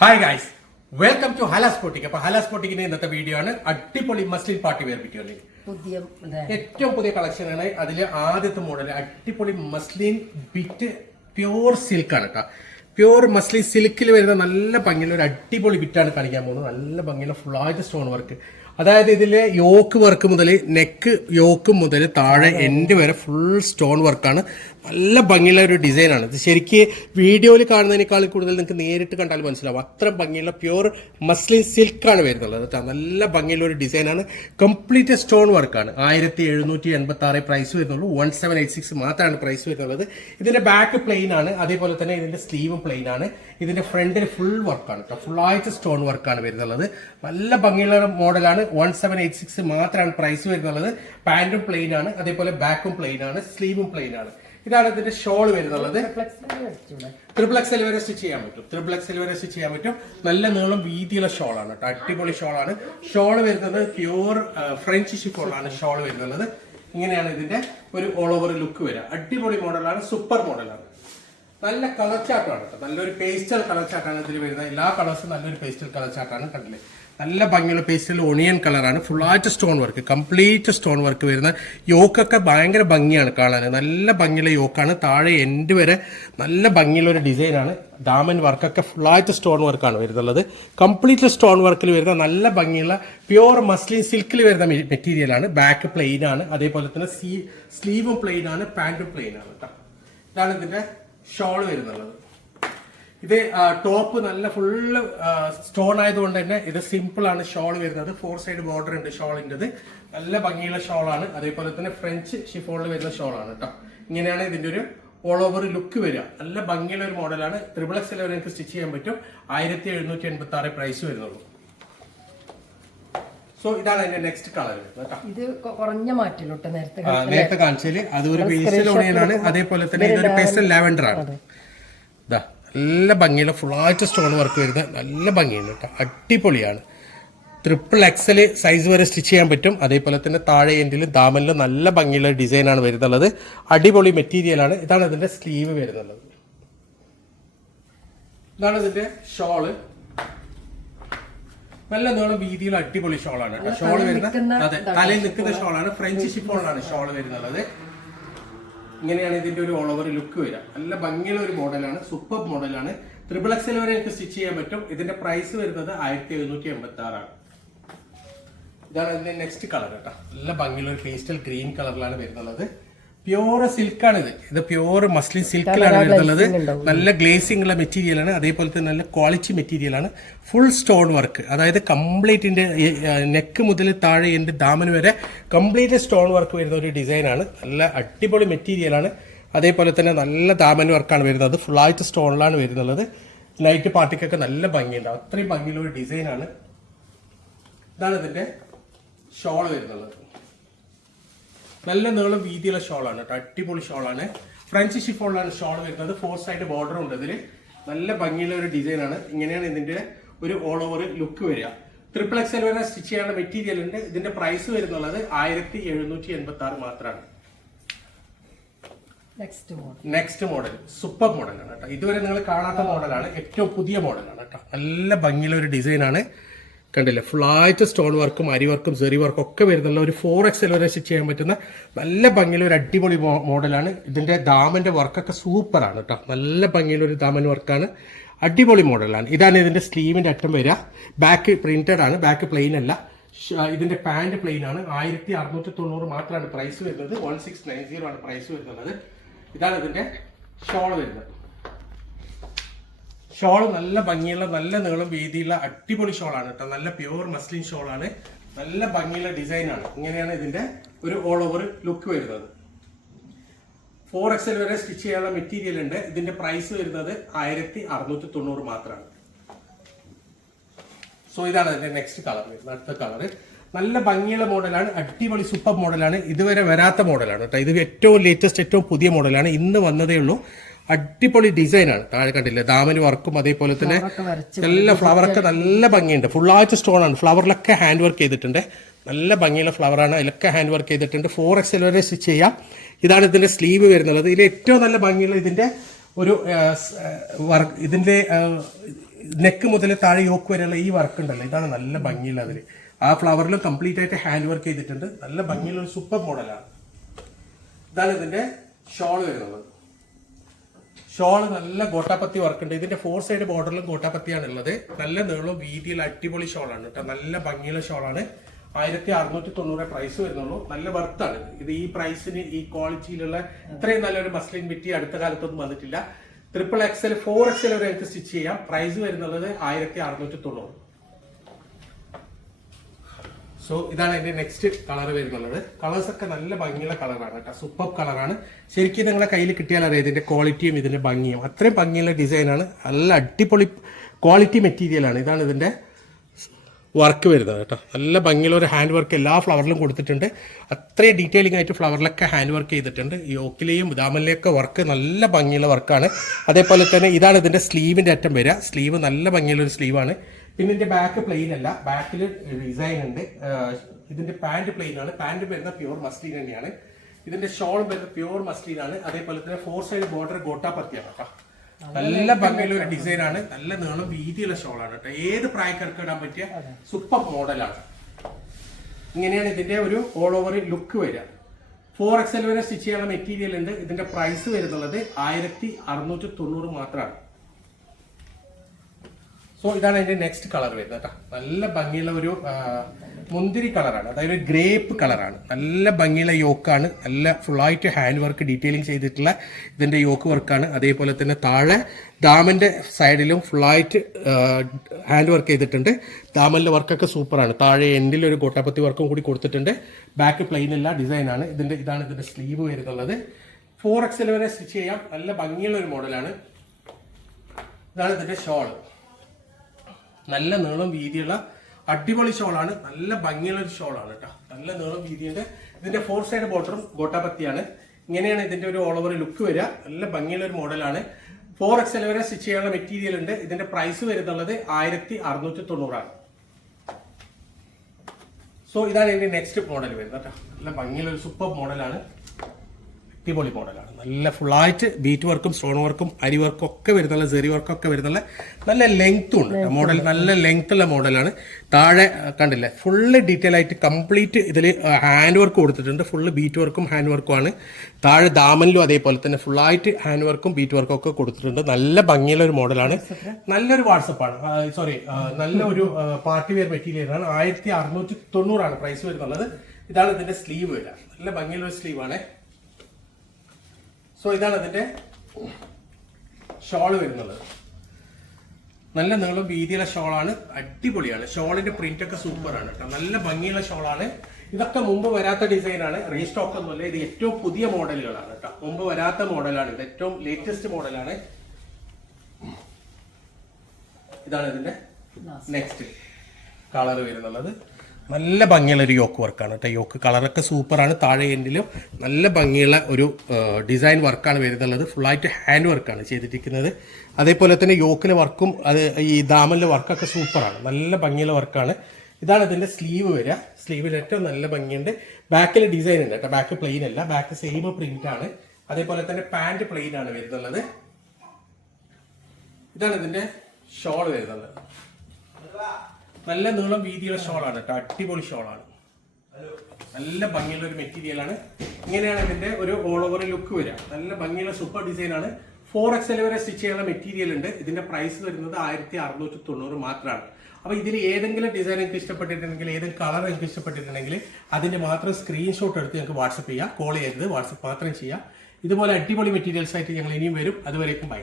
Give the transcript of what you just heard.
Hi guys welcome to Halas boutique അപ്പൊ ഹലാസ് പോട്ടിക്കിന്റെ ഇന്നത്തെ video ആണ് അടിപൊളി മസ്ലിൻ പാർട്ടി വെയർ വീഡിയോ പുതിയ. ഏറ്റവും പുതിയ കളക്ഷൻ ആണ്. അതിൽ ആദ്യത്തെ മോഡൽ അടിപൊളി മസ്ലിൻ ബിറ്റ് പ്യൂർ സിൽക്ക് ആണ് കേട്ടോ പ്യൂർ മസ്ലി സിൽക്കിൽ വരുന്ന നല്ല ഭംഗിയുള്ള ഒരു അടിപൊളി ബിറ്റാണ് കാണിക്കാൻ പോകുന്നത്. നല്ല ഭംഗിയുള്ള ഫുൾ ആയിട്ട് സ്റ്റോൺ വർക്ക് അതായത് ഇതിലെ യോക്ക് വർക്ക് മുതൽ നെക്ക് യോക്ക് മുതൽ താഴെ എൻഡ് വരെ ഫുൾ സ്റ്റോൺ വർക്കാണ് നല്ല ഭംഗിയുള്ള ഒരു ഡിസൈനാണ് ഇത് ശരിക്കും വീഡിയോയിൽ കാണുന്നതിനേക്കാൾ കൂടുതൽ നിങ്ങൾക്ക് നേരിട്ട് കണ്ടാൽ മനസ്സിലാവും. അത്ര ഭംഗിയുള്ള പ്യൂർ മസ്ലിൻ സിൽക്കാണ് വരുന്നത് കേട്ടോ. നല്ല ഭംഗിയുള്ള ഒരു ഡിസൈനാണ് കംപ്ലീറ്റ് സ്റ്റോൺ വർക്കാണ് ആയിരത്തി എഴുന്നൂറ്റി എൺപത്തി ആറ് പ്രൈസ് വരുന്നുള്ളൂ. വൺ സെവൻ എയ്റ്റ് സിക്സ് മാത്രമാണ് പ്രൈസ് വരുന്നുള്ളത്. ഇതിന്റെ ബാക്ക് പ്ലെയിൻ ആണ്. അതേപോലെ തന്നെ ഇതിന്റെ സ്ലീവും പ്ലെയിൻ ആണ്. ഇതിന്റെ ഫ്രണ്ടിൽ ഫുൾ വർക്കാണ് ഫുൾ ആയിട്ട് സ്റ്റോൺ വർക്കാണ് വരുന്നുള്ളത്. നല്ല ഭംഗിയുള്ള മോഡലാണ് വൺ സെവൻ എയ്റ്റ് സിക്സ് മാത്രമാണ് പ്രൈസ് വരുന്നുള്ളത്. പാന്റും പ്ലെയിൻ ആണ്. അതേപോലെ ബാക്കും പ്ലെയിൻ ആണ്. സ്ലീവും പ്ലെയിൻ ആണ്. ഇതാണ് ഇതിന്റെ ഷോൾ വരുന്നുള്ളത്. എക്സൽ വരെ സ്റ്റിച്ച് ചെയ്യാൻ പറ്റും. ത്രിപിൾ എക്സൽ വരെ സ്റ്റിച്ച് ചെയ്യാൻ പറ്റും. നല്ല നീളം വീതിയുള്ള ഷോളാണ് കേട്ടോ അടിപൊളി ഷോൾ ആണ്. ഷോൾ വരുന്നത് പ്യൂർ ഫ്രഞ്ച് ഷിഫോളാണ് ഷോൾ വരുന്നത് ഇങ്ങനെയാണ് ഇതിന്റെ ഒരു ഓൾ ഓവർ ലുക്ക് വരിക അടിപൊളി മോഡലാണ് സൂപ്പർ മോഡലാണ് നല്ല കളർ ചാട്ടാണ് കേട്ടോ. നല്ലൊരു പേസ്റ്റൽ കളർ ചാട്ടാണ് ഇതിൽ വരുന്നത്. എല്ലാ കളേഴ്സും നല്ലൊരു പേസ്റ്റൽ കളർ ചാട്ടാണ് കണ്ടില്ലേ? നല്ല ഭംഗിയുള്ള പേസ്റ്റൽ ഒണിയൻ കളറാണ് ഫുള്ളായിട്ട് stone work complete stone work വരുന്ന യോക്കൊക്കെ ഭയങ്കര ഭംഗിയാണ് കാണാൻ. നല്ല ഭംഗിയുള്ള യോക്കാണ്. താഴെ എൻഡ് വരെ നല്ല ഭംഗിയുള്ള ഒരു ഡിസൈനാണ് ഡാമൻ വർക്കൊക്കെ ഫുള്ളായിട്ട് സ്റ്റോൺ വർക്കാണ് വരുന്നുള്ളത്. കംപ്ലീറ്റ് സ്റ്റോൺ വർക്കിൽ വരുന്ന നല്ല ഭംഗിയുള്ള പ്യുവർ മസ്ലിൻ സിൽക്കിൽ വരുന്ന മെറ്റീരിയലാണ് ബാക്ക് പ്ലെയിൻ ആണ്. അതേപോലെ തന്നെ സ്ലീവും പ്ലെയിൻ ആണ്. പാന്റും പ്ലെയിൻ ആണ് കേട്ടോ. ഇതാണ് ഇതിന്റെ ഷോൾ വരുന്നുള്ളത്. ഇത് ടോപ്പ് നല്ല ഫുള്ള് സ്റ്റോൺ ആയതുകൊണ്ട് തന്നെ ഇത് സിമ്പിൾ ആണ് ഷോൾ വരുന്നത്. ഫോർ സൈഡ് ബോർഡർ ഉണ്ട് ഷോളിന്റെത്. നല്ല ഭംഗിയുള്ള ഷോളാണ്. അതേപോലെ തന്നെ ഫ്രഞ്ച് ഷിഫോണിൽ വരുന്ന ഷോളാണ് കേട്ടോ ഇങ്ങനെയാണ് ഇതിന്റെ ഒരു ഓൾ ഓവർ ലുക്ക് വരിക. നല്ല ഭംഗിയുള്ള ഒരു മോഡലാണ് ത്രിപിൾ എക്സ് വരെ സ്റ്റിച്ച് ചെയ്യാൻ പറ്റും. ആയിരത്തി എഴുന്നൂറ്റി എൺപത്തി ആറ് പ്രൈസ് വരുന്നുള്ളൂ. സോ ഇതാണ് അതിന്റെ നെക്സ്റ്റ് കളർ വരുന്നത് ഇത് കുറഞ്ഞ മാറ്റിലോട്ട് നേരത്തെ നേരത്തെ കാണിച്ചാൽ അത് ഒരു പേസ്റ്റൽ ഓണിയനാണ് അതേപോലെ തന്നെ ഇതൊരു പേസ്റ്റൽ ലാവൻഡർ ആണ്. ഇതാ നല്ല ഭംഗിയുള്ള ഫുള്ളായിട്ട് സ്റ്റോൺ വർക്ക് വരുന്ന നല്ല ഭംഗിയുണ്ട് കേട്ടോ. അടിപൊളിയാണ്. ട്രിപ്പിൾ എക്സൽ സൈസ് വരെ സ്റ്റിച്ച് ചെയ്യാൻ പറ്റും. അതേപോലെ തന്നെ താഴെ എൻഡിലും ദാമനിലും നല്ല ഭംഗിയുള്ള ഡിസൈനാണ് വരുന്നുള്ളത്. അടിപൊളി മെറ്റീരിയലാണ് ഇതാണ് ഇതിന്റെ സ്ലീവ് വരുന്നുള്ളത്. ഇതാണ് ഇതിന്റെ ഷോൾ നല്ല നീളം വീതിയിൽ അടിപൊളി ഷോളാണ് കേട്ടോ. ഷോൾ വരുന്ന നിൽക്കുന്ന അതെ തലയിൽ നിൽക്കുന്ന ഷോളാണ്. ഫ്രഞ്ച് ഷിപ്പോളാണ് ഷോൾ വരുന്നത്. ഇങ്ങനെയാണ് ഇതിന്റെ ഒരു ഓൾ ഓവർ ലുക്ക് വരിക. നല്ല ഭംഗിയുള്ള ഒരു മോഡലാണ് സൂപ്പർ മോഡലാണ്. ത്രിപിൾ എക്സിൽ വരെ എനിക്ക് സ്റ്റിച്ച് ചെയ്യാൻ പറ്റും. ഇതിന്റെ പ്രൈസ് വരുന്നത് ആയിരത്തി എഴുന്നൂറ്റി എൺപത്തി ആറാണ് ഇതാണ് ഇതിന്റെ നെക്സ്റ്റ് കളർ കേട്ടോ. നല്ല ഭംഗിയുള്ള ഒരു പേസ്റ്റൽ ഗ്രീൻ കളറിലാണ് വരുന്നത്. പ്യൂർ സിൽക്കാണ് ഇത് ഇത് പ്യൂർ മസ്ലിൻ സിൽക്കിലാണ് വരുന്നത്. നല്ല ഗ്ലേസിംഗ് ഉള്ള മെറ്റീരിയലാണ് അതേപോലെ തന്നെ നല്ല ക്വാളിറ്റി മെറ്റീരിയലാണ് ഫുൾ സ്റ്റോൺ വർക്ക് അതായത് കംപ്ലീറ്റിന്റെ നെക്ക് മുതൽ താഴെ എന്റെ ദാമന് വരെ കംപ്ലീറ്റ് സ്റ്റോൺ വർക്ക് വരുന്ന ഒരു ഡിസൈനാണ് നല്ല അടിപൊളി മെറ്റീരിയലാണ് അതേപോലെ തന്നെ നല്ല ദാമൻ വർക്കാണ് വരുന്നത്. ഫുൾ ഫുള്ളായിട്ട് സ്റ്റോണിലാണ് വരുന്നത്. നൈറ്റ് പാർട്ടിക്കൊക്കെ നല്ല ഭംഗിയുണ്ട്. അത്രയും ഭംഗിയുള്ള ഒരു ഡിസൈനാണ് ഇതാണ് ഇതിന്റെ ഷോൾ വരുന്നത്. നല്ല നീളം വീതിയുള്ള ഷോളാണ് കേട്ടോ. അടിപൊളി ഷോളാണ്. ഫ്രഞ്ച് ഷിഫോണിലാണ് ഷോൾ വരുന്നത്. ഫോർ സൈഡ് ബോർഡർ ഉണ്ട് ഇതിൽ നല്ല ഭംഗിയുള്ള ഒരു ഡിസൈനാണ് ഇങ്ങനെയാണ് ഇതിന്റെ ഒരു ഓൾ ഓവർ ലുക്ക് വരിക. ട്രിപ്പിൾ എക്സൽ വരെ സ്റ്റിച്ച് ചെയ്യാനുള്ള മെറ്റീരിയൽ ഉണ്ട്. ഇതിന്റെ പ്രൈസ് വരുന്നുള്ളത് ആയിരത്തി എഴുന്നൂറ്റി എൺപത്തി ആറ് മാത്രമാണ് next model next model super മോഡലാണ് കേട്ടോ. ഇതുവരെ നിങ്ങൾ കാണാത്ത മോഡലാണ് ഏറ്റവും പുതിയ മോഡലാണ് കേട്ടോ. നല്ല ഭംഗിയുള്ള ഒരു ഡിസൈനാണ് കണ്ടില്ലേ? ഫുള്ളായിട്ട് സ്റ്റോൺ വർക്കും അരി വർക്കും സെറി വർക്കും ഒക്കെ വരുന്നുള്ള ഒരു ഫോർ എക്സൽ വരെ ചെയ്യാൻ പറ്റുന്ന നല്ല ഭംഗിയുള്ള ഒരു അടിപൊളി മോഡലാണ് ഇതിന്റെ ദാമന്റെ വർക്കൊക്കെ സൂപ്പറാണ് കേട്ടോ നല്ല ഭംഗിയുള്ള ഒരു ദാമൻ വർക്കാണ് അടിപൊളി മോഡലാണ് ഇതാണ് ഇതിന്റെ സ്ലീവിന്റെ അറ്റം വരിക. ബാക്ക് പ്രിന്റഡ് ആണ്. ബാക്ക് പ്ലെയിൻ അല്ല. ഇതിന്റെ പാന്റ് പ്ലെയിൻ ആണ് ആയിരത്തി അറുന്നൂറ്റി തൊണ്ണൂറ് മാത്രമാണ് പ്രൈസ് വരുന്നത്. വൺ സിക്സ് നയൻ സീറോ ആണ് പ്രൈസ് വരുന്നത്. ഇതാണ് ഇതിന്റെ ഷോൾ വരുന്നത്. ഷോൾ നല്ല ഭംഗിയുള്ള നല്ല നീളം വീതിയുള്ള അടിപൊളി ഷോളാണ് കേട്ടോ. നല്ല പ്യുവർ മസ്ലിൻ ഷോളാണ്. നല്ല ഭംഗിയുള്ള ഡിസൈനാണ്. ഇങ്ങനെയാണ് ഇതിന്റെ ഒരു ഓൾ ഓവർ ലുക്ക് വരുന്നത്. ഫോർ എക്സൽ വരെ സ്റ്റിച്ച് ചെയ്യാനുള്ള മെറ്റീരിയൽ ഉണ്ട്. ഇതിന്റെ പ്രൈസ് വരുന്നത് ആയിരത്തി അറുന്നൂറ്റി തൊണ്ണൂറ് മാത്രമാണ്. സോ ഇതാണ് അതിന്റെ നെക്സ്റ്റ് കളർ വരുന്നത് അടുത്ത കളർ നല്ല ഭംഗിയുള്ള മോഡലാണ് അടിപൊളി സൂപ്പർ മോഡലാണ്. ഇതുവരെ വരാത്ത മോഡലാണ് കേട്ടോ. ഇത് ഏറ്റവും ലേറ്റസ്റ്റ് ഏറ്റവും പുതിയ മോഡലാണ്. ഇന്ന് വന്നതേ ഉള്ളൂ. അടിപൊളി ഡിസൈനാണ് താഴെ കണ്ടില്ലേ? ദാമന് വർക്കും അതേപോലെ തന്നെ നല്ല ഫ്ലവറൊക്കെ നല്ല ഭംഗിയുണ്ട്. ഫുള്ളായിട്ട് സ്റ്റോൺ ആണ്. ഫ്ലവറിലൊക്കെ ഹാൻഡ് വർക്ക് ചെയ്തിട്ടുണ്ട്. നല്ല ഭംഗിയുള്ള ഫ്ലവറാണ് അതിലൊക്കെ ഹാൻഡ് വർക്ക് ചെയ്തിട്ടുണ്ട് ഫോർ എക്സ് വരെ സ്റ്റിച്ച് ചെയ്യാം. ഇതാണ് ഇതിന്റെ സ്ലീവ് വരുന്നത്. ഇതിൽ ഏറ്റവും നല്ല ഭംഗിയുള്ള ഇതിന്റെ ഒരു വർക്ക് ഇതിന്റെ നെക്ക് മുതൽ താഴെ യോക്ക് വരെയുള്ള ഈ വർക്ക് ഉണ്ടല്ലോ. ഇതാണ് നല്ല ഭംഗിയുള്ള അതിൽ ആ ഫ്ലവറിലും കംപ്ലീറ്റ് ആയിട്ട് ഹാൻഡ് വർക്ക് ചെയ്തിട്ടുണ്ട്. നല്ല ഭംഗിയുള്ള ഒരു സൂപ്പർ മോഡലാണ് ഇതാണ് ഇതിന്റെ ഷോൾ വരുന്നത്. ഷോൾ നല്ല ഗോട്ടാപ്പത്തി വർക്ക് ഉണ്ട് ഇതിന്റെ ഫോർ സൈഡ് ബോർഡറിലും ഗോട്ടാപ്പത്തിയാണ് ഉള്ളത് നല്ല നീളവും വീതിയിൽ അടിപൊളി ഷോളാണ് കേട്ടോ നല്ല ഭംഗിയുള്ള ഷോളാണ്. ആയിരത്തി അറുന്നൂറ്റി തൊണ്ണൂറ് പ്രൈസ് വരുന്നുള്ളൂ. നല്ല വർത്താണ് ഇത് ഈ പ്രൈസിന് ഈ ക്വാളിറ്റിയിലുള്ള ഇത്രയും നല്ലൊരു മസ്ലിൻ ബിറ്റി അടുത്ത കാലത്തൊന്നും വന്നിട്ടില്ല. ട്രിപ്പിൾ എക്സൽ ഫോർ എക്സൽ വരെ സ്റ്റിച്ച് ചെയ്യാം. പ്രൈസ് വരുന്നത് ആയിരത്തി അറുന്നൂറ്റി തൊണ്ണൂറ് സോ ഇതാണ് എന്റെ നെക്സ്റ്റ് കളർ വരുന്നുള്ളത്. കളേഴ്സ് ഒക്കെ നല്ല ഭംഗിയുള്ള കളറാണ് കേട്ടോ. സൂപ്പർ കളറാണ് ശരിക്കും നിങ്ങളെ കയ്യിൽ കിട്ടിയാൽ അറിയാം ഇതിന്റെ ക്വാളിറ്റിയും ഇതിന്റെ ഭംഗിയും. അത്രയും ഭംഗിയുള്ള ഡിസൈനാണ് നല്ല അടിപൊളി ക്വാളിറ്റി മെറ്റീരിയലാണ് ഇതാണ് ഇതിന്റെ വർക്ക് വരുന്നത് കേട്ടോ. നല്ല ഭംഗിയുള്ള ഒരു ഹാൻഡ് വർക്ക് എല്ലാ ഫ്ലവറിലും കൊടുത്തിട്ടുണ്ട്. അത്രയും ഡീറ്റെയിലിംഗ് ആയിട്ട് ഫ്ലവറിലൊക്കെ ഹാൻഡ് വർക്ക് ചെയ്തിട്ടുണ്ട്. യോക്കിലെയും ഉദാമലിലെയൊക്കെ വർക്ക് നല്ല ഭംഗിയുള്ള വർക്കാണ് അതേപോലെ തന്നെ ഇതാണ് ഇതിന്റെ സ്ലീവിന്റെ അറ്റം വരിക. സ്ലീവ് നല്ല ഭംഗിയുള്ള ഒരു സ്ലീവാണ് പിന്നെ ഇതിന്റെ ബാക്ക് പ്ലെയിൻ അല്ല. ബാക്കിൽ ഡിസൈൻ ഉണ്ട്. ഇതിന്റെ പാന്റ് പ്ലെയിൻ ആണ്. പാന്റ് വരുന്ന പ്യൂർ മസ്റ്റീൻ തന്നെയാണ്. ഇതിന്റെ ഷോൾ വരുന്ന പ്യൂർ മസ്റ്റീൻ ആണ്. അതേപോലെ തന്നെ ഫോർ സൈഡ് ബോർഡർ ഗോട്ടാപ്പത്തിയാണ് കേട്ടോ നല്ല ഭംഗിയുള്ള ഒരു ഡിസൈൻ ആണ്. നല്ല നീളം വീതിയുള്ള ഷോൾ ആണ് കേട്ടോ ഏത് പ്രായക്കാർക്ക് ഇടാൻ പറ്റിയ സൂപ്പർ മോഡലാണ് ഇങ്ങനെയാണ് ഇതിന്റെ ഒരു ഓൾ ഓവർ ലുക്ക് വരിക. ഫോർ എക്സൽ വരെ സ്റ്റിച്ച് ചെയ്യാനുള്ള മെറ്റീരിയൽ ഉണ്ട്. ഇതിന്റെ പ്രൈസ് വരുന്നുള്ളത് ആയിരത്തി അറുന്നൂറ്റി തൊണ്ണൂറ് മാത്രമാണ്. സോ ഇതാണ് അതിന്റെ നെക്സ്റ്റ് കളർ വരുന്നത് കേട്ടോ. നല്ല ഭംഗിയുള്ള ഒരു മുന്തിരി കളറാണ് അതായത് ഒരു ഗ്രേപ്പ് കളറാണ് നല്ല ഭംഗിയുള്ള യോക്കാണ് നല്ല ഫുള്ളായിട്ട് ഹാൻഡ് വർക്ക് ഡീറ്റെയിലിംഗ് ചെയ്തിട്ടുള്ള ഇതിന്റെ യോക്ക് വർക്കാണ് അതേപോലെ തന്നെ താഴെ ദാമന്റെ സൈഡിലും ഫുള്ളായിട്ട് ഹാൻഡ് വർക്ക് ചെയ്തിട്ടുണ്ട്. ദാമന്റെ വർക്കൊക്കെ സൂപ്പറാണ് താഴെ എൻഡിൽ ഒരു ഗോട്ടാപ്പത്തി വർക്കും കൂടി കൊടുത്തിട്ടുണ്ട്. ബാക്ക് പ്ലെയിൻ അല്ല ഡിസൈനാണ് ഇതിന്റെ ഇതാണ് ഇതിന്റെ സ്ലീവ് വരുന്നുള്ളത്. ഫോർ എക്സൽ വരെ സ്റ്റിച്ച് ചെയ്യാം. നല്ല ഭംഗിയുള്ള ഒരു മോഡലാണ് ഇതാണ് ഇതിന്റെ ഷോൾ നല്ല നീളം വീതിയുള്ള അടിപൊളി ഷോളാണ്. നല്ല ഭംഗിയുള്ള ഒരു ഷോളാണ് കേട്ടോ. നല്ല നീളം വീതിയുണ്ട്. ഇതിന്റെ ഫോർ സൈഡ് ബോർഡറും ഗോട്ടാപത്തിയാണ് ഇങ്ങനെയാണ് ഇതിന്റെ ഒരു ഓൾ ഓവർ ലുക്ക് വരിക. നല്ല ഭംഗിയുള്ള ഒരു മോഡലാണ് ഫോർ എക്സ് എൽ വരെ സ്റ്റിച്ച് ചെയ്യാനുള്ള മെറ്റീരിയൽ ഉണ്ട്. ഇതിന്റെ പ്രൈസ് വരുന്നുള്ളത് ആയിരത്തി അറുന്നൂറ്റി തൊണ്ണൂറാണ് സോ ഇതാണ് ഇതിന്റെ നെക്സ്റ്റ് മോഡൽ വരുന്നത് കേട്ടോ. നല്ല ഭംഗിയുള്ള ഒരു സൂപ്പർ മോഡലാണ് അടിപൊളി മോഡലാണ്. നല്ല ഫുള്ളായിട്ട് ബീറ്റ് വർക്കും സ്റ്റോൺ വർക്കും അരി വർക്കും ഒക്കെ വരുന്നുള്ള സെറി വർക്കൊക്കെ ഒക്കെ വരുന്നുള്ള നല്ല ലെങ്ത്തും ഉണ്ട്. മോഡൽ നല്ല ലെങ്ത് ഉള്ള മോഡലാണ് താഴെ കണ്ടില്ലേ ഫുള്ള് ഡീറ്റെയിൽ ആയിട്ട് കംപ്ലീറ്റ് ഇതിൽ ഹാൻഡ് വർക്ക് കൊടുത്തിട്ടുണ്ട്. ഫുള്ള് ബീറ്റ് വർക്കും ഹാൻഡ് വർക്കും ആണ്. താഴെ ദാമനിലും അതേപോലെ തന്നെ ഫുള്ളായിട്ട് ഹാൻഡ് വർക്കും ബീറ്റ് വർക്കും ഒക്കെ കൊടുത്തിട്ടുണ്ട്. നല്ല ഭംഗിയുള്ള ഒരു മോഡലാണ് നല്ലൊരു വാട്സപ്പാണ് സോറി നല്ല ഒരു പാർട്ടി വെയർ മെറ്റീരിയൽ ആണ്. ആയിരത്തി അറുന്നൂറ്റി തൊണ്ണൂറാണ് പ്രൈസ് വരുന്നുള്ളത്. ഇതാണ് ഇതിന്റെ സ്ലീവ് വരിക നല്ല ഭംഗിയുള്ള ഒരു സ്ലീവാണ് സോ ഇതാണ് അതിന്റെ ഷോൾ വരുന്നത്. നല്ല നീളം വീതിയുള്ള ഷോളാണ് അടിപൊളിയാണ്. ഷോളിന്റെ പ്രിന്റ് ഒക്കെ സൂപ്പറാണ് കേട്ടോ. നല്ല ഭംഗിയുള്ള ഷോളാണ് ഇതൊക്കെ മുമ്പ് വരാത്ത ഡിസൈനാണ് റീസ്റ്റോക്ക് ഒന്നുമല്ല ഇത് ഏറ്റവും പുതിയ മോഡലുകളാണ് കേട്ടോ. മുമ്പ് വരാത്ത മോഡലാണ് ഇത്. ഏറ്റവും ലേറ്റസ്റ്റ് മോഡലാണ്. ഇതാണ് ഇതിന്റെ നെക്സ്റ്റ് കളർ വരുന്നുള്ളത് നല്ല ഭംഗിയുള്ള ഒരു യോക്ക് വർക്കാണ് കേട്ടോ. യോക്ക് കളറൊക്കെ സൂപ്പറാണ്. താഴെ എൻഡിലും നല്ല ഭംഗിയുള്ള ഒരു ഡിസൈൻ വർക്കാണ് വരുന്നുള്ളത്. ഫുള്ളായിട്ട് ഹാൻഡ് വർക്കാണ് ചെയ്തിരിക്കുന്നത്. അതേപോലെ തന്നെ യോക്കിലെ വർക്കും അത് ഈ ദാമലിലെ വർക്കൊക്കെ സൂപ്പറാണ്. നല്ല ഭംഗിയുള്ള വർക്കാണ്. ഇതാണ് ഇതിന്റെ സ്ലീവ് വരിക. സ്ലീവിൽ ഏറ്റവും നല്ല ഭംഗിയുണ്ട്. ബാക്കിൽ ഡിസൈൻ ഉണ്ട് കേട്ടോ. ബാക്ക് പ്ലെയിൻ അല്ല. ബാക്ക് സെയിം പ്രിന്റ് ആണ്. അതേപോലെ തന്നെ പാന്റ് പ്ലെയിൻ ആണ് വരുന്നുള്ളത്. ഇതാണ് ഇതിന്റെ ഷോൾ വരുന്നത് നല്ല നീളം വീതിയുള്ള ഷോളാണ് കേട്ടോ. അടിപൊളി ഷോളാണ്. നല്ല ഭംഗിയുള്ള ഒരു മെറ്റീരിയലാണ് ഇങ്ങനെയാണ് ഇതിന്റെ ഒരു ഓൾ ഓവർ ലുക്ക് വരിക. നല്ല ഭംഗിയുള്ള സൂപ്പർ ഡിസൈൻ ആണ്. ഫോർ എക്സൽ വരെ സ്റ്റിച്ച് ചെയ്യാനുള്ള മെറ്റീരിയൽ ഉണ്ട്. ഇതിന്റെ പ്രൈസ് വരുന്നത് ആയിരത്തി അറുന്നൂറ്റി തൊണ്ണൂറ് മാത്രമാണ്. അപ്പോൾ ഇതിൽ ഏതെങ്കിലും ഡിസൈൻ നിങ്ങൾക്ക് ഇഷ്ടപ്പെട്ടിട്ടുണ്ടെങ്കിൽ ഏതെങ്കിലും കളർ നിങ്ങൾക്ക് ഇഷ്ടപ്പെട്ടിട്ടുണ്ടെങ്കിൽ അതിന്റെ മാത്രം സ്ക്രീൻഷോട്ട് എടുത്ത് ഞങ്ങൾക്ക് വാട്സപ്പ് ചെയ്യുക കോൾ ചെയ്യരുത്. വാട്സപ്പ് മാത്രം ചെയ്യുക ഇതുപോലെ അടിപൊളി മെറ്റീരിയൽസ് ആയിട്ട് ഞങ്ങൾ ഇനിയും വരും. അതുവരേക്കും ബൈ